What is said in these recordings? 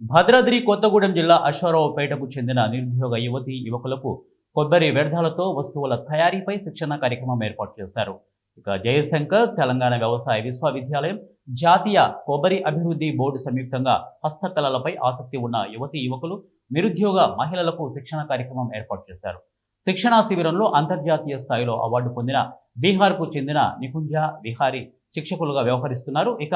భద్రాద్రి కొత్తగూడెం జిల్లా అశ్వారావుపేటకు చెందిన నిరుద్యోగ యువతీ యువకులకు కొబ్బరి వ్యర్థాలతో వస్తువుల తయారీపై శిక్షణ కార్యక్రమం ఏర్పాటు చేశారు. ఇక జయశంకర్ తెలంగాణ వ్యవసాయ విశ్వవిద్యాలయం, జాతీయ కొబ్బరి అభివృద్ధి బోర్డు సంయుక్తంగా హస్తకళలపై ఆసక్తి ఉన్న యువతీ యువకులు, నిరుద్యోగ మహిళలకు శిక్షణ కార్యక్రమం ఏర్పాటు చేశారు. శిక్షణా శిబిరంలో అంతర్జాతీయ స్థాయిలో అవార్డు పొందిన బీహార్కు చెందిన నికుంజ విహారీ శిక్షకులుగా వ్యవహరిస్తున్నారు. ఇక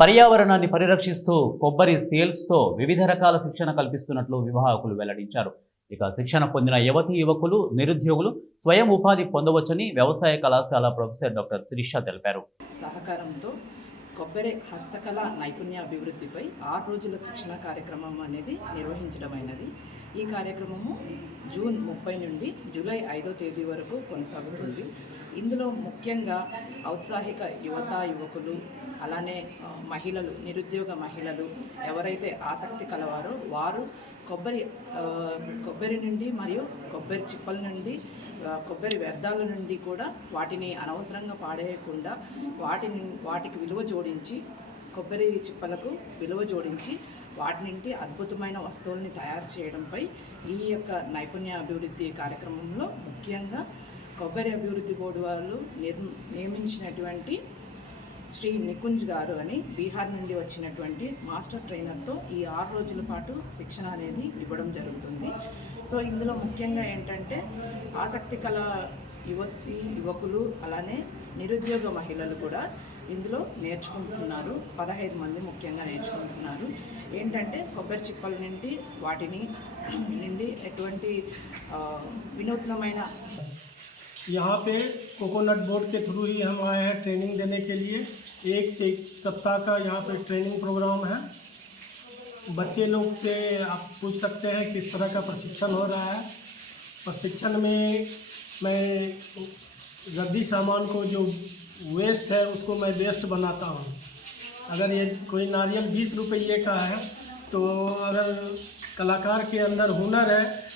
పర్యావరణాన్ని పరిరక్షిస్తూ కొబ్బరి సేల్స్తో వివిధ రకాల శిక్షణ కల్పిస్తున్నట్లు వివాహకులు వెల్లడించారు. ఇక శిక్షణ పొందిన యువతీ యువకులు, నిరుద్యోగులు స్వయం ఉపాధి పొందవచ్చని వ్యవసాయ కళాశాల ప్రొఫెసర్ డాక్టర్ శిరీష తెలిపారు. సహకారంతో కొబ్బరి హస్తకళ నైపుణ్య అభివృద్ధిపై 6 రోజుల శిక్షణ కార్యక్రమం అనేది నిర్వహించడమైనది. ఈ కార్యక్రమము జూన్ 30 నుండి జూలై 5వ తేదీ వరకు కొనసాగుతుంది. ఇందులో ముఖ్యంగా ఔత్సాహిక యువకులు, అలానే మహిళలు, నిరుద్యోగ మహిళలు ఎవరైతే ఆసక్తి కలవారో వారు కొబ్బరి నుండి మరియు కొబ్బరి చిప్పల నుండి, కొబ్బరి వ్యర్థాల నుండి కూడా వాటిని అనవసరంగా పాడేయకుండా వాటికి విలువ జోడించి, కొబ్బరి చిప్పలకు విలువ జోడించి వాటి నుండి అద్భుతమైన వస్తువుల్ని తయారు చేయడంపై ఈ యొక్క నైపుణ్య అభివృద్ధి కార్యక్రమంలో ముఖ్యంగా కొబ్బరి అభివృద్ధి బోర్డు వాళ్ళు నియమించినటువంటి శ్రీ నికుంజ్ గారు అని బీహార్ నుండి వచ్చినటువంటి మాస్టర్ ట్రైనర్తో ఈ 6 రోజుల పాటు శిక్షణ అనేది ఇవ్వడం జరుగుతుంది. సో ఇందులో ముఖ్యంగా ఏంటంటే ఆసక్తి కల యువకులు, అలానే నిరుద్యోగ మహిళలు కూడా ఇందులో నేర్చుకుంటున్నారు. 15 మంది ముఖ్యంగా నేర్చుకుంటున్నారు. ఏంటంటే కొబ్బరి చిప్పల నుండి వాటిని ఎటువంటి వినూత్నమైన यहाँ पे कोकोनट बोर्ड के थ्रू ही हम आए हैं ट्रेनिंग देने के लिए। 1 से 1 सप्ताह का यहाँ पे ट्रेनिंग प्रोग्राम है। बच्चे लोग से आप पूछ सकते हैं किस तरह का प्रशिक्षण हो रहा है। प्रशिक्षण में मैं रद्दी सामान को जो वेस्ट है उसको मैं बेस्ट बनाता हूँ। अगर ये कोई नारियल 20 रुपये का है तो अगर कलाकार के अंदर हुनर है